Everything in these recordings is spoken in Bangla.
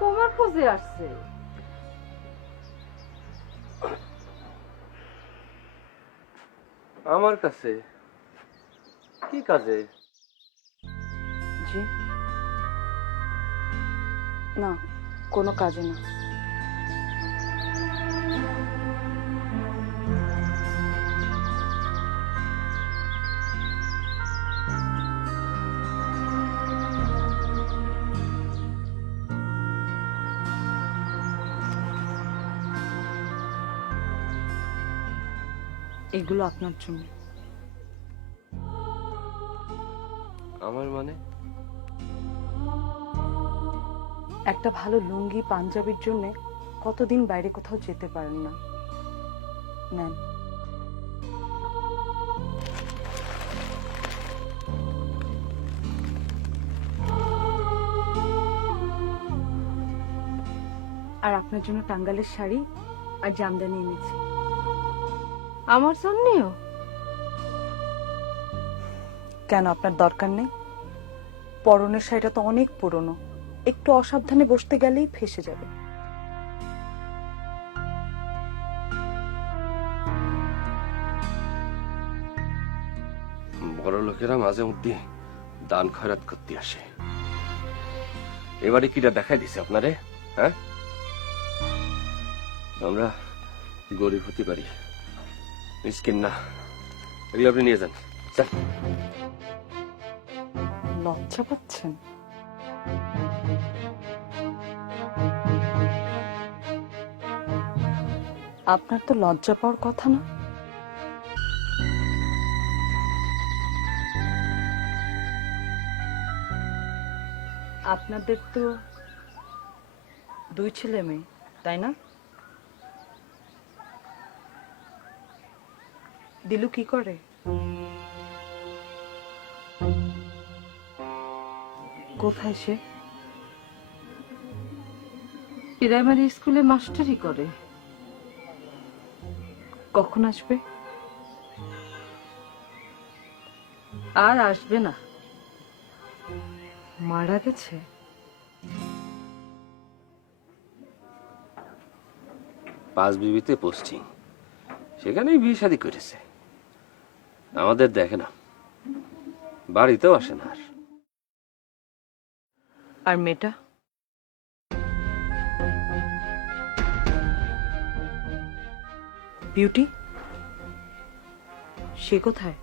তোমার খোঁজে আসছে। আমার কাছে? কি কাজে? জি। না কোনো কাজে না। এগুলো আপনার জন্য। আমার মানে? একটা ভালো লুঙ্গি পাঞ্জাবির জন্য কতদিন বাইরে কোথাও যেতে পারেন না। নেন। আর আপনার জন্য টাঙ্গালের শাড়ি আর জামদানি এনেছি। আমার জন্যেও কেন আপনার দরকার নেই? পরনের শাড়িটা তো অনেক পুরনো। একটু অসাবধানে বসতে গেলেই ফেসে যাবে। বড় লোকেরা মাঝে মধ্যে দান খয়রাত করতে আসে। এবারে কিটা দেখাই দিছে আপনারে হ্যাঁ? আমরা গরিব হতে পারি। মিসকিন না এগুলো আপনি নিয়ে যান চল লজ্জা পাচ্ছেন? আপনার তো লজ্জা পাওয়ার কথা না? আপনাদের তো দুই ছেলে মেয়ে, তাই না? দিলু কি করে? কোথায় সে? প্রাইমারি স্কুলে মাস্টারি করে। কখন আসবে? আর আসবে না। মারা গেছে? পাঁচ বিবিতে পোস্টিং সেখানেই বিয়ে শাদি করেছে। আমাদের দেখে না। বাড়িতেও আসে না আর। আর মেয়েটা? বিউটি সে কোথায়?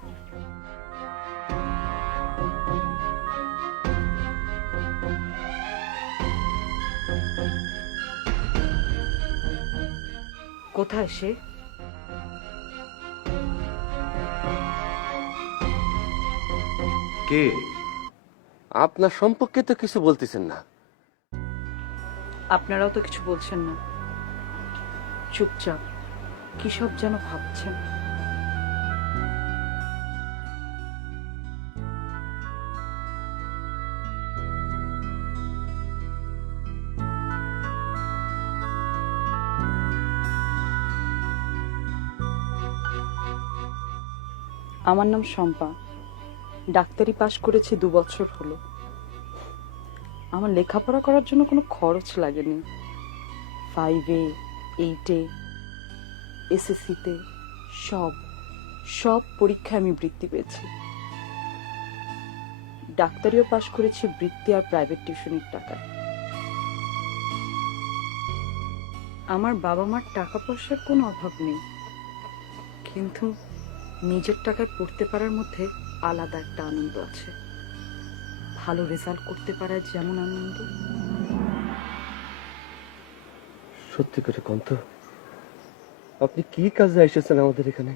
কোথায় সে? কে? আপনার সম্পর্কে তো কিছু বলতেছেন না। আপনারাও তো কিছু বলছেন না। চুপচাপ, কি সব যেন ভাবছেন। আমার নাম শম্পা। ডাক্তারি পাশ করেছি দু বছর হলো। আমার লেখাপড়া করার জন্য কোনো খরচ লাগেনি। ফাইভে এইটে এসএসসিতে সব সব পরীক্ষায় আমি বৃত্তি পেয়েছি। ডাক্তারিও পাশ করেছি বৃত্তি আর প্রাইভেট টিউশনির টাকা আমার বাবা মার টাকা পয়সার কোনো অভাব নেই। কিন্তু নিজের টাকায় পড়তে পারার মধ্যে আলাদা একটা আনন্দ আছে। ভালো রেজাল্ট করতে পারার যেমন আনন্দ। সত্যি করে কন্ত আপনি কি কাজে এসেছেন আমাদের এখানে?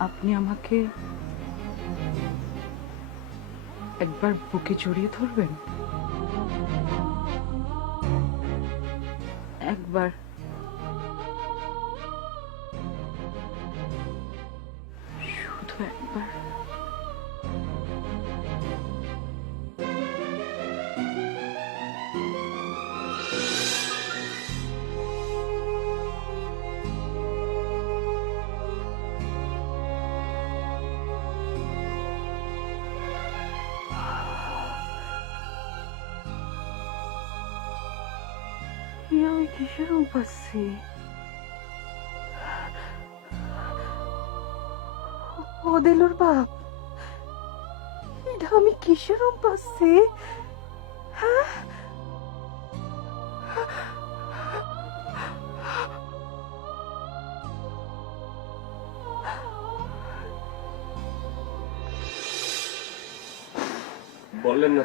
আপনি আমাকে একবার বুকে জড়িয়ে ধরবেন? একবার এ আমি কিসের পাচ্ছি ও দিলুর বাপ এটা আমি কিসের পাচ্ছি বললেন না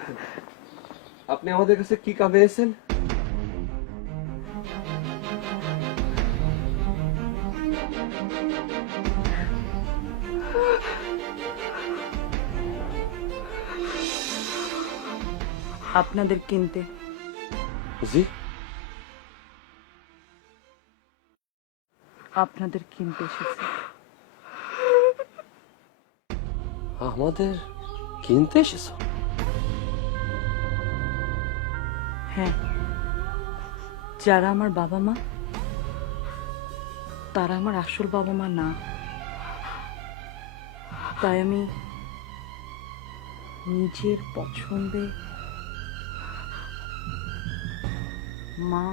আপনি আমাদের কাছে কি কামে এসেছেন? আপনাদের কিনতে। জি। আপনাদের কিনতে এসেছি। আমাদের কিনতে এসেছ? হ্যাঁ। যারা আমার বাবা মা তারা আমার আসল বাবা মা না। তাই আমি নিজের পছন্দে মা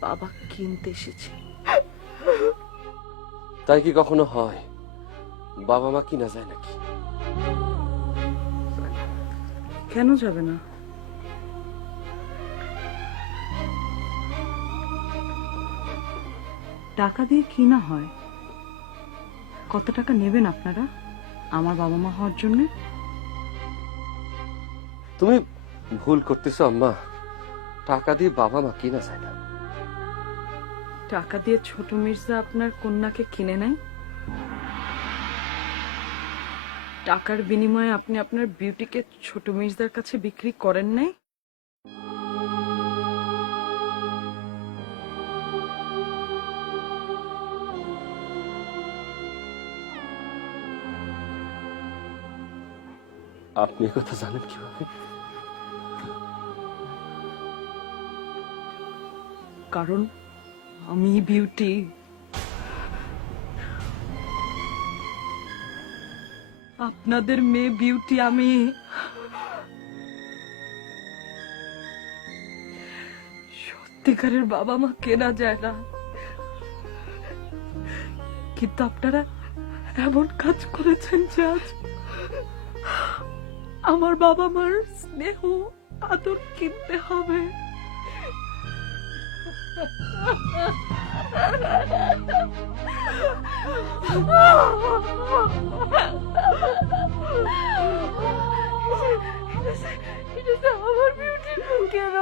বাবা কিনতে এসেছি। তাই কি কখনো হয়? বাবা মা কিনা যায় নাকি? কেন যাবে না? টাকা দিয়ে কিনা হয়? কত টাকা নেবেন আপনারা? আমার বাবা মা হওয়ার জন্য? তুমি ভুল করতেছো আম্মা। টাকা দিয়ে বাবা মা কিনা যায় না। টাকা দিয়ে ছোট মির্জা আপনার কন্যাকে কিনে নেয় টাকার বিনিময়ে আপনি আপনার বিউটিকে ছোট মির্জার কাছে বিক্রি করেন নাই? আপনি কথা জানেন কীভাবে? কারণ আমি বিউটি আপনাদের মেয়ে বিউটি আমি সত্যিকারের বাবা মা কেনা যায় না। কিন্তু আপনারা এমন কাজ করেছেন যে আজ আমার বাবা মার স্নেহ আদর কিনতে হবে। আমার কেন